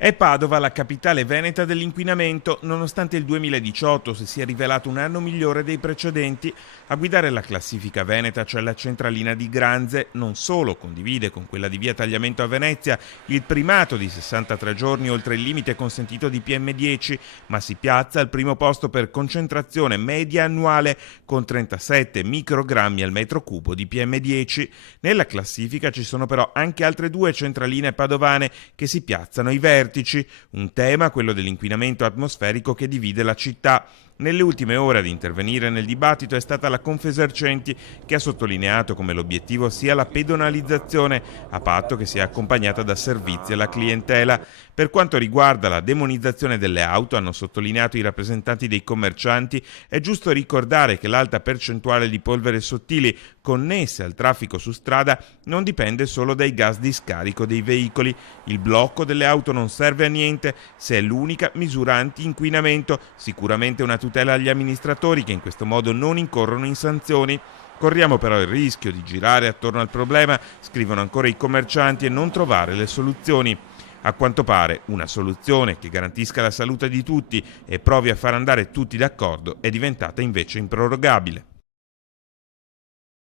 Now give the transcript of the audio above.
È Padova la capitale veneta dell'inquinamento, nonostante il 2018 si sia rivelato un anno migliore dei precedenti. A guidare la classifica veneta c'è la centralina di Granze, non solo condivide con quella di via Tagliamento a Venezia il primato di 63 giorni oltre il limite consentito di PM10, ma si piazza al primo posto per concentrazione media annuale con 37 microgrammi al metro cubo di PM10. Nella classifica ci sono però anche altre due centraline padovane che si piazzano ai vertici. Un tema, quello dell'inquinamento atmosferico che divide la città. Nelle ultime ore ad intervenire nel dibattito è stata la Confesercenti, che ha sottolineato come l'obiettivo sia la pedonalizzazione, a patto che sia accompagnata da servizi alla clientela. Per quanto riguarda la demonizzazione delle auto, hanno sottolineato i rappresentanti dei commercianti, è giusto ricordare che l'alta percentuale di polvere sottili connesse al traffico su strada non dipende solo dai gas di scarico dei veicoli. Il blocco delle auto non serve a niente se è l'unica misura anti-inquinamento, sicuramente una tutela agli amministratori che in questo modo non incorrono in sanzioni. Corriamo però il rischio di girare attorno al problema, scrivono ancora i commercianti, e non trovare le soluzioni. A quanto pare una soluzione che garantisca la salute di tutti e provi a far andare tutti d'accordo è diventata invece improrogabile.